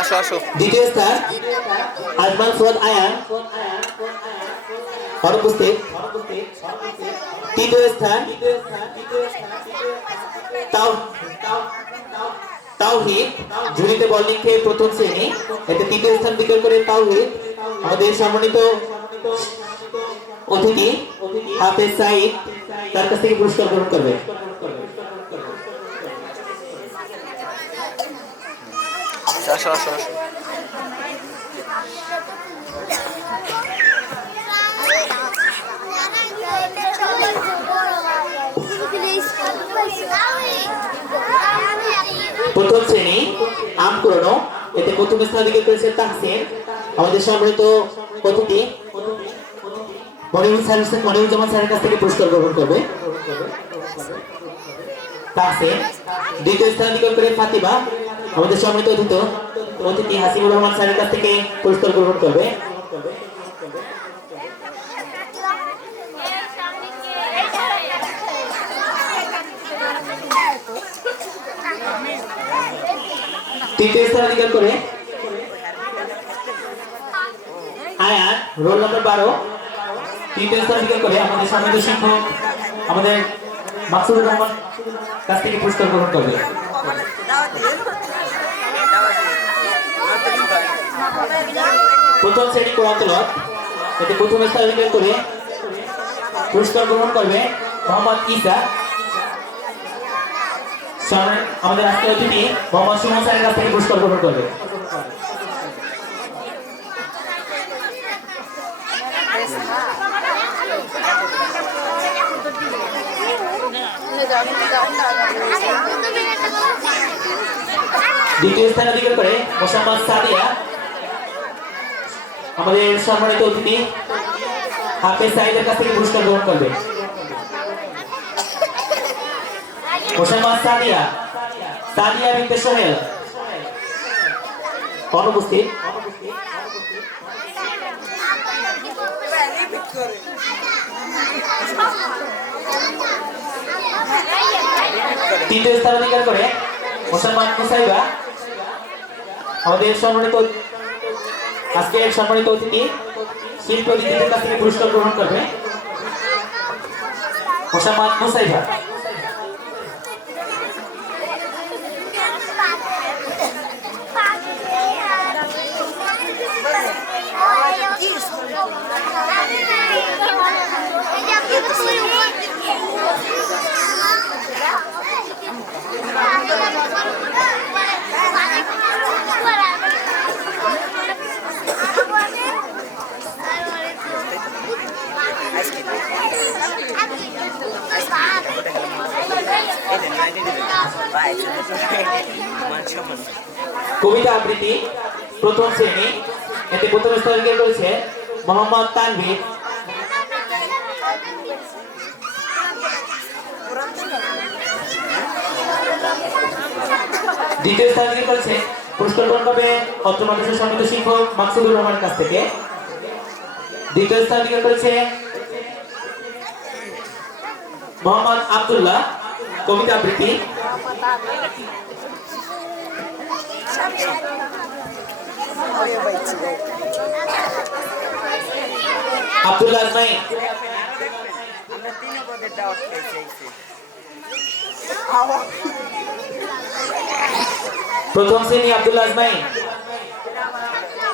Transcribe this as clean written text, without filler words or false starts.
আসো আসো। দ্বিতীয় স্থান আজমান ফুয়াদ আয়ান, অনুপস্থিত। তৃতীয় স্থান তাওহিদ, ঝুড়িতে বল লিখে প্রথম শ্রেণী, এতে তৃতীয় স্থান অধিকার করে তাওহিদ। আমাদের সম্মানিত অতিথি হাফেজ সাইদ তার কাছ থেকে পুরস্কার গ্রহণ করবে। আসো আসো আসো। প্রথম শ্রেণী আম কুড়ানো, এতে প্রথম স্থান অধিকার করেছে তাহসিন। আমাদের সম্মানিত অতিথি মনিরুজ্জামান স্যারের কাছ থেকে পুরস্কার গ্রহণ করবে তাহসিন। দ্বিতীয় স্থান অধিকার করে ফাতিমা। আমাদের সম্মানিত অতিথি হাসিবুর রহমান স্যারের কাছ থেকে পুরস্কার গ্রহণ করবে। তৃতীয় স্থান অধিকার করে আয়ান, রোল নম্বর 12। তৃতীয় স্থান অধিকার করে আমাদের সম্মানিত শিক্ষক আমাদের মাকসুদুর রহমান কাছ থেকে পুরস্কার গ্রহণ করবে। প্রথম শ্রেণী কোরআন তেলাওয়াত, এতে প্রথম স্থান অধিকার করে পুরস্কার গ্রহণ করবে মোহাম্মদ ঈসা। আমাদের আজকের অতিথি মোহাম্মদ সুমন স্যারের কাছ থেকে পুরস্কার গ্রহণ করবে। দ্বিতীয় স্থান অধিকার করে মোসাম্মদ সাদিয়া। আমাদের সম্মানিত অতিথি হাফেজ সাইদের কাছ থেকে পুরস্কার গ্রহণ করবে। মোসাম্মদ সাদিয়া, সাদিয়া বিনতে সোহেল, অনুপস্থিত। তৃতীয় স্থান অধিকার করে মোসাম্মদ মুসাইবা। আমাদের সম্মানিত আজকের সম্মানিত অতিথি শিল্পী অতিথিদের কাছ থেকে পুরস্কার গ্রহণ করবে মোসাম্মদ মুসাইবা। কবিতা আবৃত্তি প্রথম শ্রেণী, এতে প্রথম স্থান অধিকার করেছে মোহাম্মদ তানভীর। দ্বিতীয় স্থান অধিকার করেছে পুরস্কার গ্রহণ করবে অত্র মাদ্রাসার সম্মানিত শিক্ষক মাকসুদুর রহমানের কাছ থেকে। দ্বিতীয় স্থান অধিকার করেছে মোহাম্মদ আব্দুল্লাহ, কবিতা আবৃত্তি। আব্দুল্লাহ আজমাইন, প্রথম শ্রেণী আব্দুল্লাহ আজমাইন।